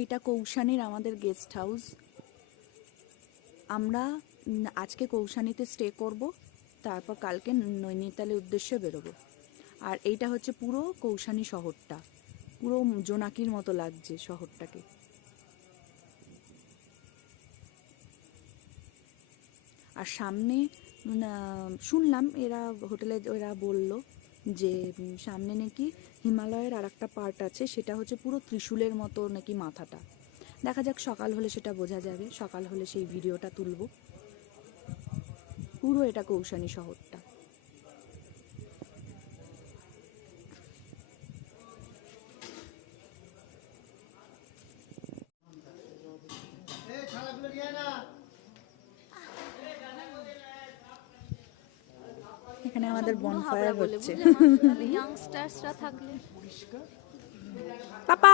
এইটা কৌশানীর আমাদের guest house. আমরা আজকে কৌশানীতে স্টে করব, তারপর কালকে নৈনিতালের উদ্দেশ্যে বেরোবো। আর এইটা হচ্ছে পুরো কৌশানী শহরটা, পুরো জোনাকির মতো লাগছে শহরটাকে। আর সামনে শুনলাম এরা হোটেলে এরা বলল যে সামনে নাকি হিমালয়ের আর একটা পার্ট আছে, সেটা হচ্ছে পুরো ত্রিশূলের মতো নাকি মাথাটা। দেখা যাক, সকাল হলে সেটা বোঝা যাবে, সকাল হলে সেই ভিডিওটা তুলব। পুরো এটা কৌশানী শহরটা। এখানে আমাদের বনফায়ার হচ্ছে। ইয়াংস্টার্সরা থাকলে পাপা